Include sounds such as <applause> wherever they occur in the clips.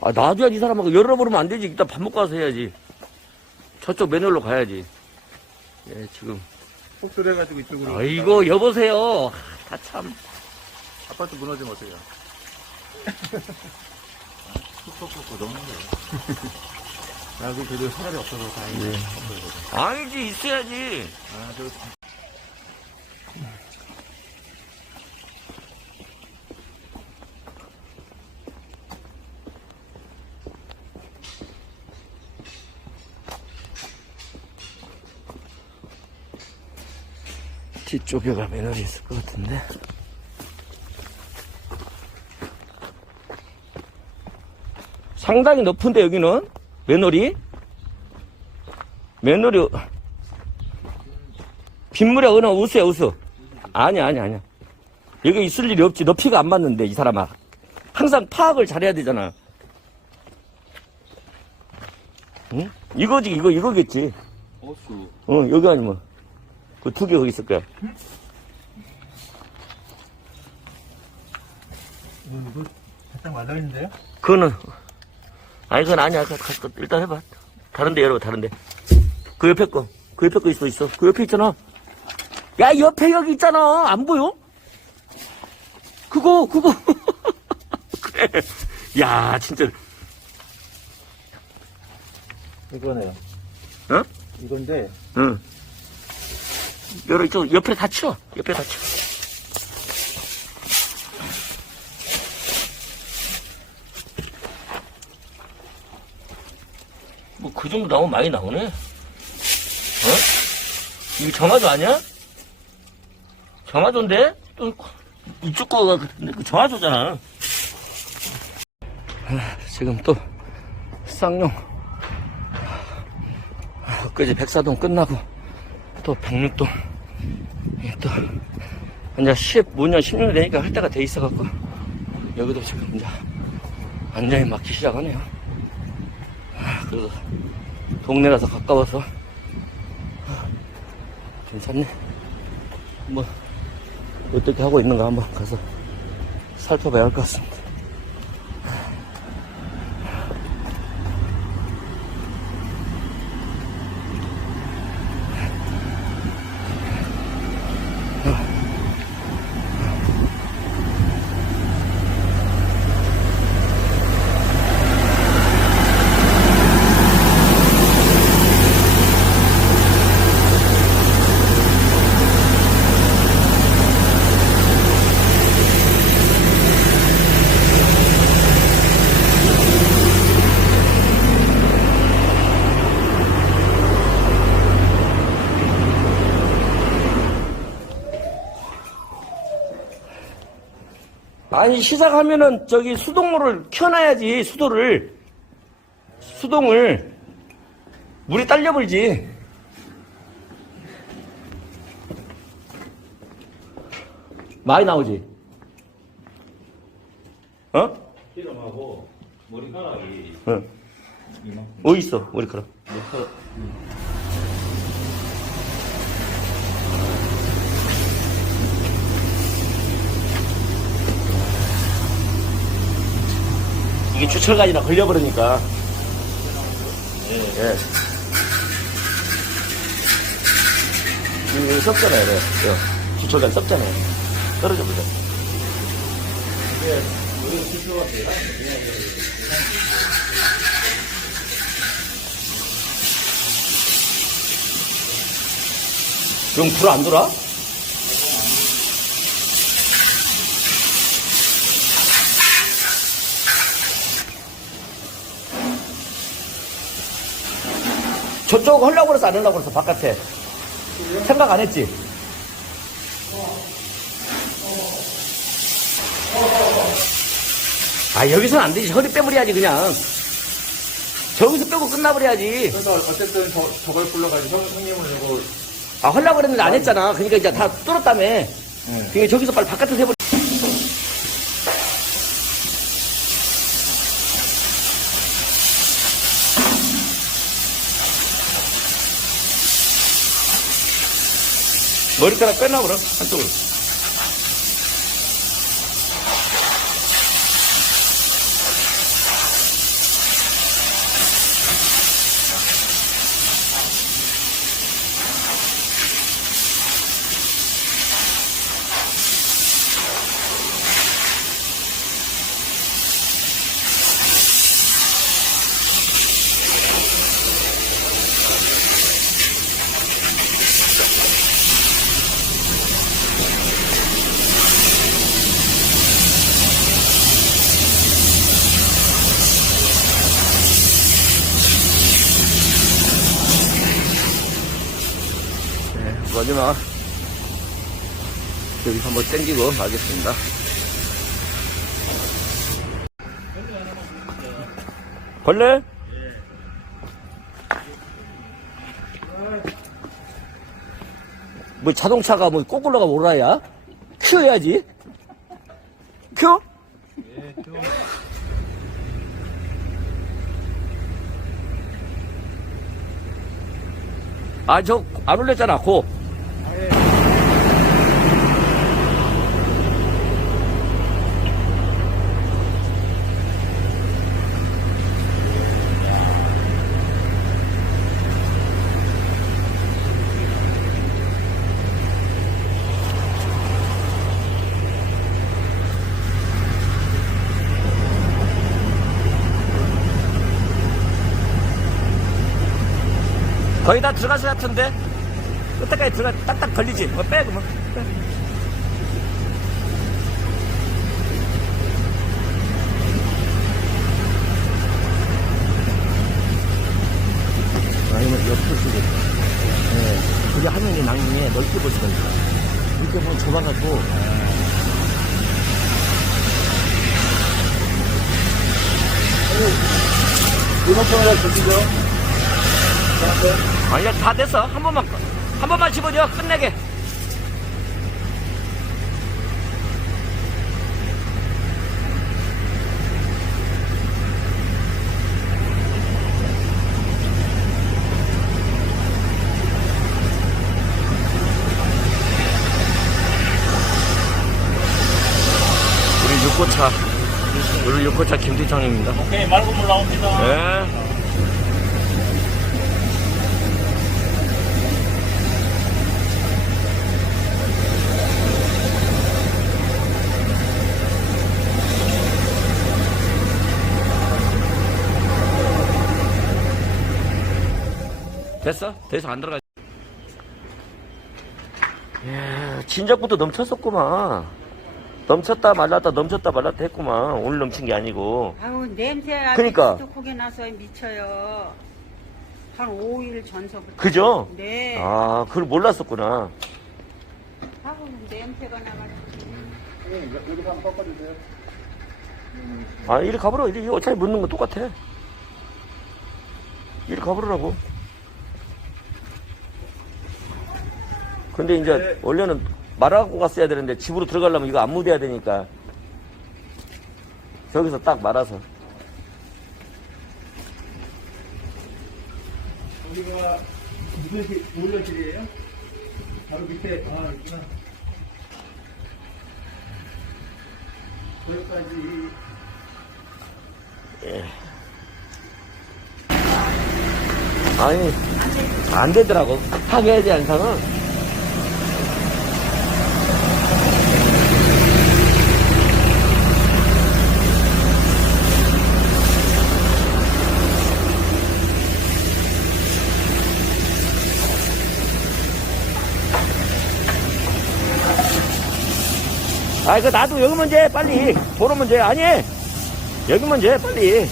아, 놔둬야지, 이 사람하고. 열어버리면 안 되지. 일단 밥 먹고 와서 해야지. 저쪽 맨홀로 가야지. 예, 지금. 폭설해가지고 이쪽으로. 아이고, 여보세요. 다 참. 아파트 무너지면 어떡해요? 푹푹푹 넣는 거예요. 아, 그 그래도 사람이 없어서 다행이네. 아니지, 있어야지. 아, 저 뒤쪽에 가면 있을 것 같은데. 상당히 높은데, 여기는? 맨홀이? 맨홀이, 빗물에 어느 우수야, 우수. 아니야, 아니야, 아니야. 여기 있을 일이 없지. 높이가 안 맞는데, 이 사람아. 항상 파악을 잘해야 되잖아. 응? 이거지, 이거, 이거겠지. 어수. 어, 여기 아니면. 그 두 개 거기 있을 거야. 이거 살짝 말라 있는데요? 그거는 아니 그건 아니야. 그, 그, 그, 일단 해봐. 다른데 열어봐. 다른데. 그 옆에 거. 그 옆에 거 있어 있어. 그 옆에 있잖아. 야 옆에 여기 있잖아. 안 보여? 그거 그거. <laughs> 그래. 야 진짜. 이거네요. 어? 이건데, 응. 열어 이쪽 옆에 다 치워. 옆에 다 치워. 뭐 그 정도 나오면 많이 나오네. 어? 이거 정화조 아니야? 정화조인데? 또 이쪽 거가 근데 그 정화조잖아. 아, 지금 또 쌍용 엊그제 백사동 끝나고 또 백육동 이게 또 이제 15년 16년 되니까 할 때가 돼 있어갖고 여기도 지금 이제 완전히 막기 시작하네요. 아, 그래도 동네라서 가까워서 아, 괜찮네. 뭐 어떻게 하고 있는가 한번 가서 살펴봐야 할 것 같습니다 아니 시작하면은 저기 수동물을 켜놔야지 수도를 수동을 물이 딸려버리지 많이 나오지 어? 기름하고 머리카락이 응. 이만큼. 어디 있어 머리카락 몇 이게 주철간이나 걸려버리니까 예, 예. 이거 썩잖아요 네. 네. 주철간 썩잖아요 떨어져 보자 그럼 불 안 돌아? 저쪽 하려고 그래서 안 하려고 그래서 바깥에. 생각 안 했지? 아 여기서는 안 되지. 허리 빼버려야지 그냥. 저기서 빼고 끝나버려야지. 그래서 어쨌든 저, 저걸 불러가지고 형, 형님은 이거 아 하려고 그랬는데 안 했잖아. 그러니까 이제 다 뚫었다며. 그러니까 저기서 빨리 바깥에서 해버려 머리카락 빼나 그럼 한쪽으로 마지막 여기서 한번 땡기고 가겠습니다. 벌레? 뭐 자동차가 뭐 거꾸로가? 큐 해야지. 큐? 아, 저, 안 올렸잖아, 고. 거의 다 들어갔을 것 같은데? 끝에까지 들어가, 딱딱 걸리지? 뭐 빼, 그만. 빼. 아니면 옆으로 쓰고. 예. 그게 하늘이 낭에 넓게 보시던가. 이렇게 보면 좁아가지고. 이모평이라 주시죠. 아니야, 다 됐어. 한 번만, 꺼. 한 번만 집어줘. 끝내게. 우리 육고차, 우리 육고차 김대장입니다. 오케이, 맑은 물 나옵니다. 네. 됐어? 더 이상 안 들어가. 야, 진작부터 넘쳤었구만. 넘쳤다 말랐다 넘쳤다 말랐다 했구만. 오늘 넘친 게 아니고. 아우 냄새가 그러니까. 고개 나서 미쳐요. 한 5일 전서부터. 그죠? 네. 아, 그걸 몰랐었구나. 아우 냄새가 나가지고. 여기서 한번 꺾어주세요. 아, 이리 가보라. 이리 어차피 묻는 거 똑같아. 이리 가보라고. 근데 이제 원래는 말하고 갔어야 되는데 집으로 들어가려면 이거 안 묻어야 되니까. 저기서 딱 말아서. 여기가 무슨 보일러실이에요? 바로 밑에, 아, 있구나. 여기까지. 아니, 안 되더라고. 하게 대한 상은. 아, 그 나도 여기 문제 빨리. 도로 문제 아니. 여기 문제 빨리.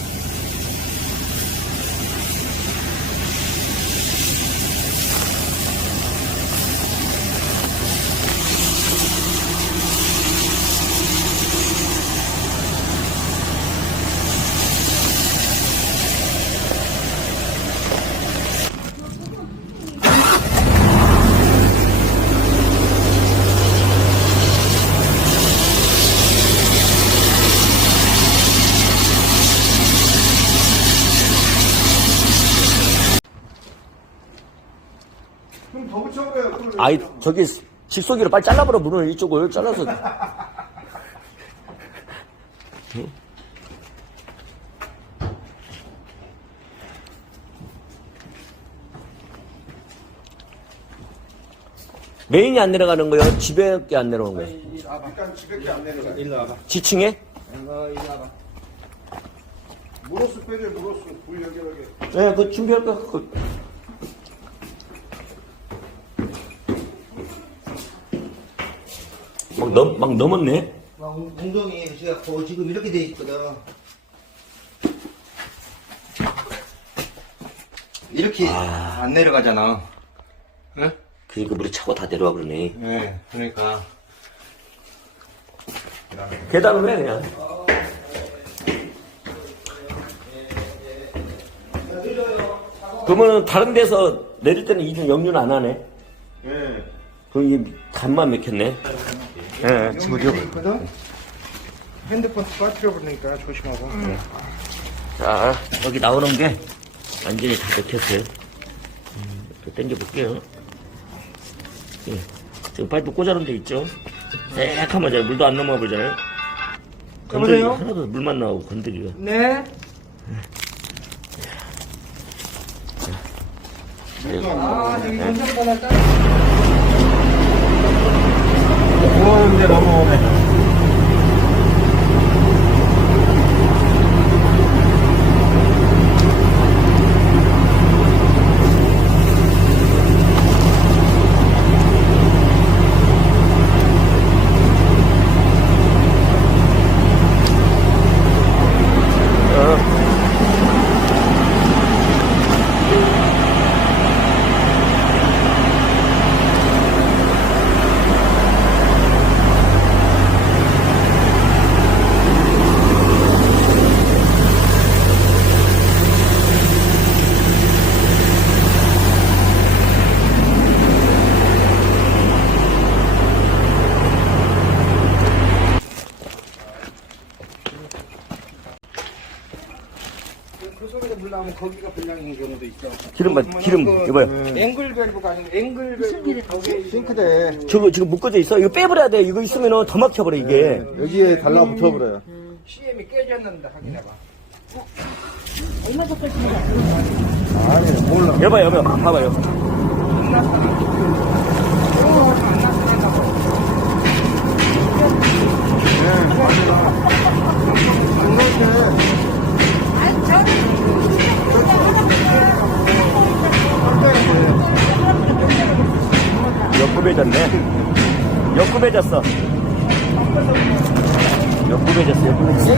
아이? 저기, 집속이로 빨리 잘라버려, 문을 이쪽을 잘라서. 응? 메인이 안 내려가는 거예요? 집에밖에 안 내려오는 거예요? 약간 집에게 안 내려가. 일로 와봐. 지층에? 어, 일로 와봐. 무로스 빼줘, 무로스. 불 여기, 여기. 네, 그 준비할 거. 그. 막 넘, 막 넘었네? 막 웅- 웅덩이 제가 거 지금 이렇게 돼 있거든. 이렇게 안 내려가잖아. 응? 그러니까 물이 차고 다 내려와 그러네. 네, 그러니까. 계단으로 해, 그냥. 그러면은 다른 데서 내릴 때는 이중 역류는 안 하네. 네. 그럼 이게 간만 맥혔네. 예, 지금 저 있거든? 핸드폰 빠뜨려 버리니까 조심하고. 자, 여기 나오는 게 완전히 다 맥혔어요. 음, 또 당겨볼게요. 예, 지금 파이프 꽂아놓은 데 있죠? 새카마잖아요. 물도 안 넘어가 보잖아요. 건드기 여보세요? 하나도 물만 나오고 건드기가. 네. 그리고 아, 저기 운전 받았다. 오는데 넘어오 거기가 불량인 경우도 있죠. 기름, 봐, 기름, 이거요. 앵글 밸브가 아니고 앵글 밸브 거기에 싱크대 저거 지금 묶어져 있어? 이거 빼버려야 돼. 이거 있으면 더 막혀버려, 이게. 여기에 달라붙어 버려요. CM이 깨졌는데 확인해봐. 아니, 몰라. 여봐, 여봐. 봐봐요. 역구배졌네. 역구배졌어. 역구배졌어, 역구배졌어.